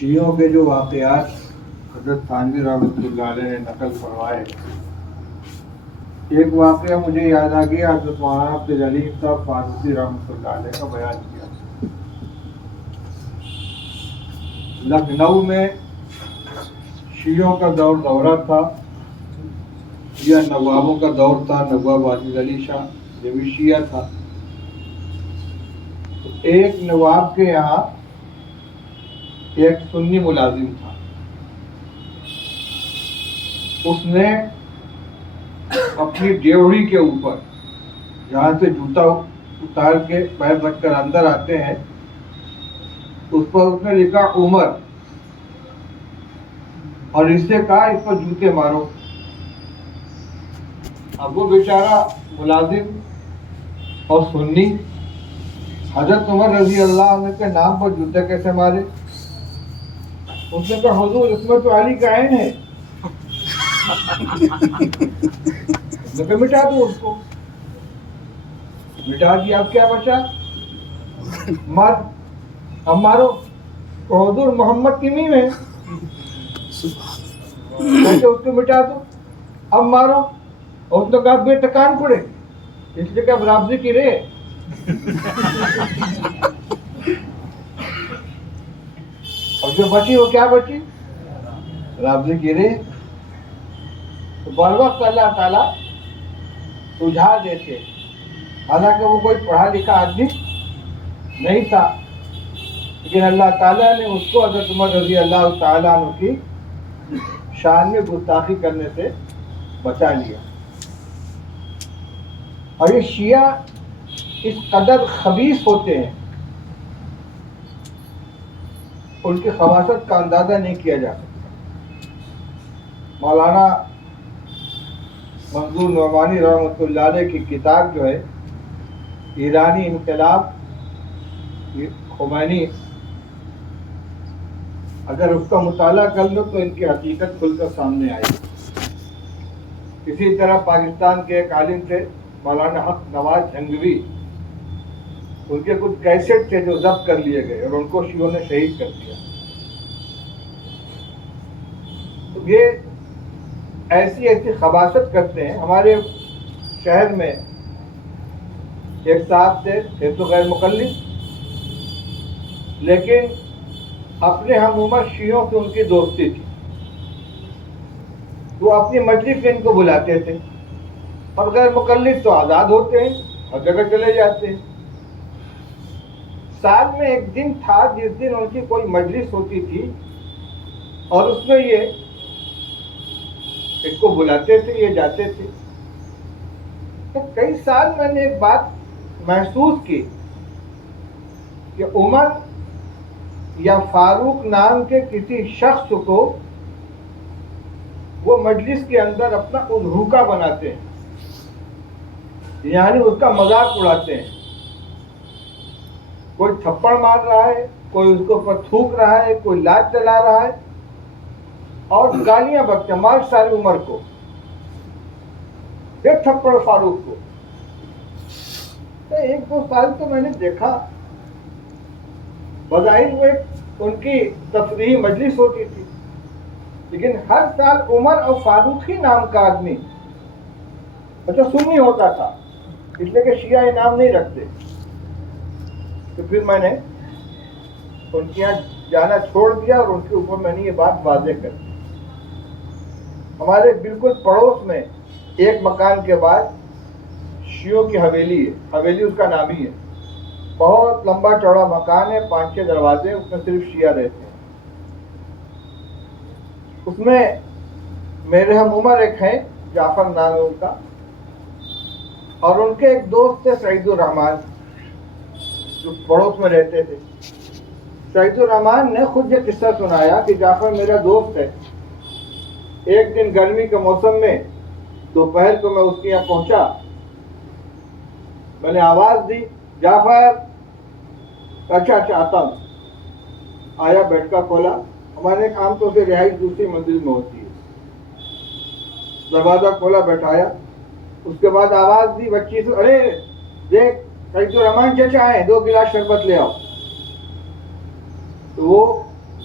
شیعوں کے جو واقعات حضرت تھانوی رحمۃ اللہ علیہ نے نقل فرمائے، ایک واقعہ مجھے یاد آ گیا، حضرت مولانا عبدالعلیم صاحب فاروقی رحمۃ اللہ علیہ کا بیان کیا۔ لکھنؤ میں شیعوں کا دورہ تھا، یا نوابوں کا دور تھا، نواب واجد علی شاہ یہ بھی شیعہ تھا۔ ایک نواب کے یہاں ایک سنی ملازم تھا، اس نے اپنی ڈیوڑی کے اوپر جہاں سے جوتا اتار کے پیر رکھ کر اندر آتے ہیں، اس پر اس نے لکھا عمر، اور اس سے کہا اس پر جوتے مارو۔ اب وہ بیچارہ ملازم اور سنی حضرت عمر رضی اللہ عنہ کے نام پر جوتے کیسے مارے؟ اس نے کہا حضور اس میں تو علی کا عین ہے، مٹا دو اس کو۔ مٹا دیا، اب کیا بچا؟ مار، اب مارو۔ تو حضور محمد کی میم ہے، اس کو مٹا دو، اب مارو۔ اور اس نے کہا بے ٹکان پڑے، اس لیے کہ اب رابطے کی رے۔ اور جو بچی وہ کیا بچی؟ رابطے کی رے۔ تو بر وقت اللہ تعالیٰ سجھا دیتے، حالانکہ وہ کوئی پڑھا لکھا آدمی نہیں تھا، لیکن اللہ تعالیٰ نے اس کو حضرت عمر رضی اللہ تعالیٰ عنہ کی شان میں گستاخی کرنے سے بچا لیا۔ اور یہ شیعہ اس قدر خبیث ہوتے ہیں، ان کی خباثت کا اندازہ نہیں کیا جا سکتا۔ مولانا منظور نعمانی رحمۃ اللہ علیہ کی کتاب جو ہے ایرانی انقلاب خمینی، اگر اس کا مطالعہ کر لو تو ان کی حقیقت کھل کر سامنے آئے گی۔ اسی طرح پاکستان کے ایک عالم تھے مولانا حق نواز جھنگوی، ان کے کچھ کیسٹ تھے جو ضبط کر لیے گئے اور ان کو شیعوں نے شہید کر دیا۔ تو یہ ایسی خباثت کرتے ہیں۔ ہمارے شہر میں ایک صاحب تھے تو غیر مقلد، لیکن اپنے ہم عمر شیعوں سے ان کی دوستی تھی، وہ اپنی مجلس میں ان کو بلاتے تھے، اور غیر مقلد تو آزاد ہوتے ہیں، ہر جگہ چلے جاتے ہیں۔ سال میں ایک دن تھا جس دن ان کی کوئی مجلس ہوتی تھی، اور اس میں یہ اس کو بلاتے تھے، یہ جاتے تھے۔ تو کئی سال میں نے ایک بات محسوس کی کہ عمر یا فاروق نام کے کسی شخص کو وہ مجلس کے اندر اپنا اضحوکہ بناتے ہیں، یعنی اس کا مذاق اڑاتے ہیں۔ کوئی تھپڑ مار رہا ہے، کوئی اس کے اوپر تھوک رہا ہے، کوئی لاٹ چلا رہا ہے، اور گالیاں بکتے ہیں، مار ساری عمر کو، ایک تھپڑ فاروق کو۔ ایک دو سال تو میں نے دیکھا، بظاہر وہ ان کی تفریحی مجلس ہوتی تھی، لیکن ہر سال عمر اور فاروق ہی نام کا آدمی اچھا سنی ہوتا تھا، اس لیے کہ شیعہ یہ نام نہیں رکھتے۔ تو پھر میں نے ان کے یہاں جانا چھوڑ دیا، اور ان کے اوپر میں نے یہ بات واضح کر دی۔ ہمارے بالکل پڑوس میں ایک مکان کے بعد شیعوں کی حویلی ہے، حویلی اس کا نام ہی ہے، بہت لمبا چوڑا مکان ہے، 5-6 دروازے، اس میں صرف شیعہ رہتے ہیں۔ اس میں میرے ہم عمر ایک ہیں، جعفر نام ہے ان کا، اور ان کے ایک دوست تھے سعید الرحمان، جو پڑوس میں رہتے تھے۔ سعید الرحمان نے خود یہ قصہ سنایا کہ جعفر میرا دوست ہے، ایک دن گرمی کے موسم میں دوپہر کو میں اس کے یہاں پہنچا، میں نے آواز دی جعفر، اچھا آتا ہوں۔ آیا، بیٹھکا کھولا، ہمارے ایک عام طور سے رہائش دوسری منزل میں ہوتی ہے، دروازہ کھولا، بیٹھایا، اس کے بعد آواز دی بچی سے، ارے دیکھ سعید الرحمان چچا آئے، 2 گلاس شربت لے آؤ۔ تو وہ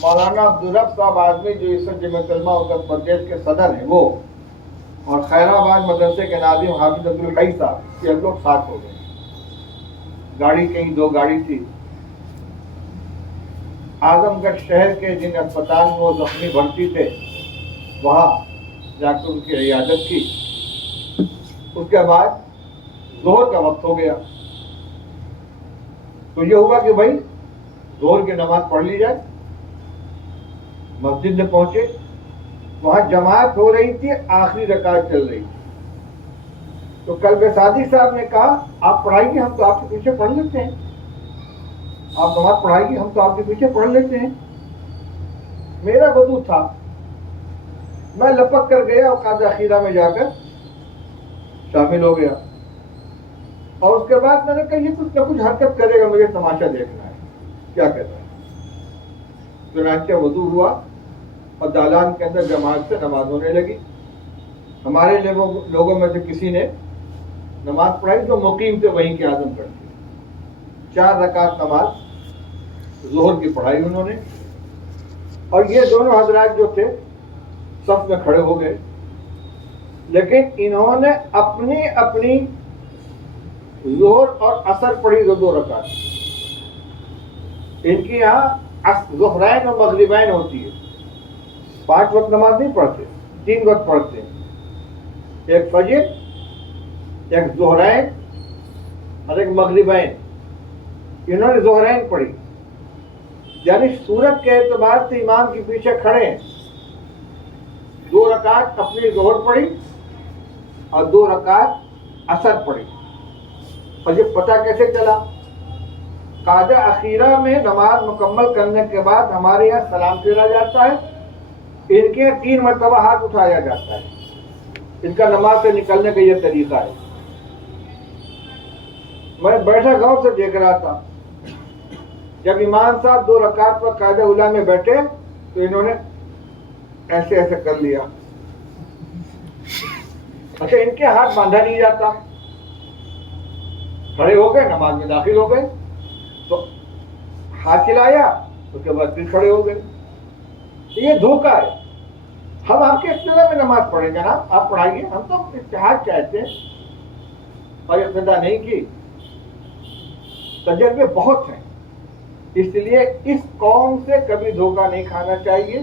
مولانا عبدالرب صاحب آزمی جو اس وقت جمعیت علماء اتر پردیش کے صدر ہیں وہ، اور خیرآباد مدرسے کے ناظم حافظ عبدالحی صاحب، یہ لوگ ساتھ ہو گئے. گاڑی کہیں 2 گاڑی تھی. اعظم گڑھ شہر کے جن اسپتال میں وہ زخمی بھرتی تھے وہاں جا کے ان کی عیادت کی. اس کے بعد ظہر کا وقت ہو گیا تو یہ ہوا کہ بھائی ظہر کی نماز پڑھ لی جائے. مسجد میں پہنچے، وہاں جماعت ہو رہی تھی، آخری رکعت چل رہی تھی. تو قلب صادق صاحب نے کہا آپ پڑھائیے، ہم تو آپ کے پیچھے پڑھ لیتے ہیں. آپ نماز پڑھائیے، ہم تو آپ کے پیچھے پڑھ لیتے ہیں. میرا وضو تھا، میں لپک کر گیا اوقات اخیرہ میں جا کر شامل ہو گیا. اور اس کے بعد میں نے کہا یہ کچھ نہ کچھ حرکت کرے گا، مجھے تماشا دیکھنا ہے کیا کہتا ہے. چنانچہ وضو ہوا اور دالان کے اندر جماعت سے نماز ہونے لگی. ہمارے لوگوں میں سے کسی نے نماز پڑھائی جو مقیم تھے وہیں کے اعظم گڑھ تھے. 4 رکعت نماز ظہر کی پڑھائی انہوں نے، اور یہ دونوں حضرات جو تھے صف میں کھڑے ہو گئے. لیکن انہوں نے اپنی اپنی ظہر اور عصر پڑھی 2 رکعت. ان کی یہاں ظہرین اور مغربین ہوتی ہے. 5 وقت نماز نہیں پڑھتے، 3 وقت پڑھتے ہیں. ایک فجر، ایک ظہرین اور ایک مغربین. انہوں نے ظہرین پڑھی، یعنی صورت کے اعتبار سے امام کے پیچھے کھڑے ہیں. 2 رکعت اپنی ظہر پڑھی اور 2 رکعت عصر پڑھی. اور یہ پتہ کیسے چلا؟ قاعدہ اخیرہ میں نماز مکمل کرنے کے بعد ہمارے یہاں سلام پھیرا جاتا ہے، ان کے 3 مرتبہ ہاتھ اٹھایا جاتا ہے. ان کا نماز سے نکلنے کا یہ طریقہ ہے. میں بیٹھا غور سے دیکھ رہا تھا. جب امام صاحب 2 رکعت پر قاعدہ اولیٰ میں بیٹھے تو انہوں نے ایسے ایسے کر لیا. اچھا، ان کے ہاتھ باندھا نہیں جاتا. کھڑے ہو گئے، نماز میں داخل ہو گئے تو ہاتھ ہلایا، اس کے بعد پھر کھڑے ہو گئے. یہ دھوکہ ہے. ہم آپ کے اقتداء میں نماز پڑھیں جناب، آپ پڑھائیے، ہم تو اتحاد چاہتے ہیں. اور اقتداء نہیں کی. تجربے بہت ہیں، اس لیے اس قوم سے کبھی دھوکہ نہیں کھانا چاہیے.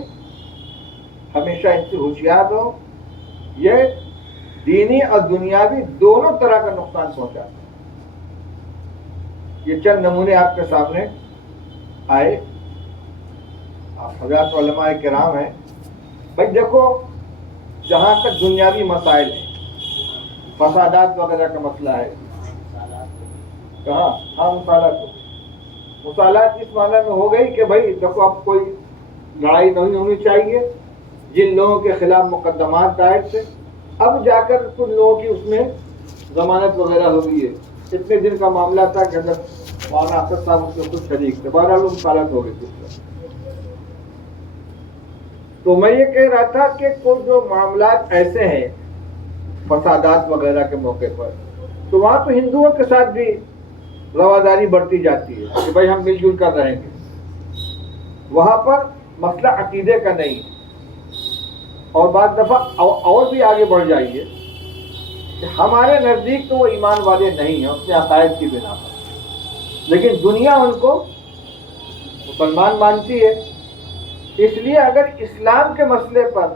ہمیشہ ان سے ہوشیار رہو. یہ دینی اور دنیاوی دونوں طرح کا نقصان پہنچاتا ہے. یہ چند نمونے آپ کے سامنے آئے. آپ حضرات علماء کرام ہیں. بھائی دیکھو، جہاں تک دنیاوی مسائل ہیں، فسادات وغیرہ کا مسئلہ ہے، کہاں؟ ہاں، مصالحات اس معنی میں ہو گئی کہ بھائی دیکھو اب کوئی لڑائی نہیں ہونی چاہیے. جن لوگوں کے خلاف مقدمات دائر تھے اب جا کر کچھ لوگوں کی اس میں ضمانت وغیرہ ہو گئی ہے. اتنے دن کا معاملہ تھا کہ اگر مولانا اسد صاحب اس میں کچھ شریک تھے. 12 لوگ مصالحت ہو گئی تھی. تو میں یہ کہہ رہا تھا کہ کوئی جو معاملات ایسے ہیں فسادات وغیرہ کے موقع پر، تو وہاں تو ہندوؤں کے ساتھ بھی رواداری بڑھتی جاتی ہے کہ بھائی ہم مل جل کر رہیں گے. وہاں پر مسئلہ عقیدے کا نہیں ہے. اور بعض دفعہ اور بھی آگے بڑھ جائیے کہ ہمارے نزدیک تو وہ ایمان والے نہیں ہیں اپنے عقائد کی بنا پر، لیکن دنیا ان کو مسلمان مانتی ہے. اس لیے اگر اسلام کے مسئلے پر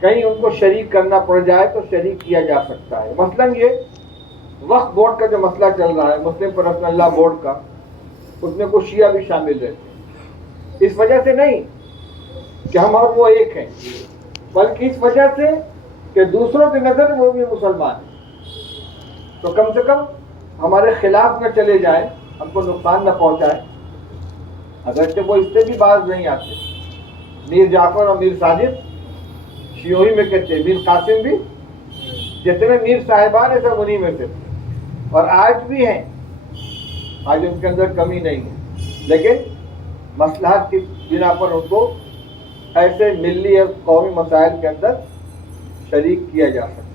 کہیں ان کو شریک کرنا پڑ جائے تو شریک کیا جا سکتا ہے. مثلاً یہ وقف بورڈ کا جو مسئلہ چل رہا ہے، مسلم پرسنل لا بورڈ کا، اس میں کچھ شیعہ بھی شامل رہتے ہیں. اس وجہ سے نہیں کہ ہم اور وہ ایک ہیں، بلکہ اس وجہ سے کہ دوسروں کی نظر میں وہ بھی مسلمان ہیں. تو کم سے کم ہمارے خلاف نہ چلے جائیں، ہم کو نقصان نہ پہنچائے. اگرچہ وہ اس سے بھی باز نہیں آتے. میر جعفر اور میر صادق شیوئی میں کہتے ہیں، میر قاسم بھی، جتنے میر صاحبان ہیں سب انہی میں سے تھے اور آج بھی ہیں. آج ان کے اندر کمی نہیں ہے، لیکن مصلحت کی بنا پر ان کو ایسے ملی اور قومی مسائل کے اندر شریک کیا جا سکتا ہے.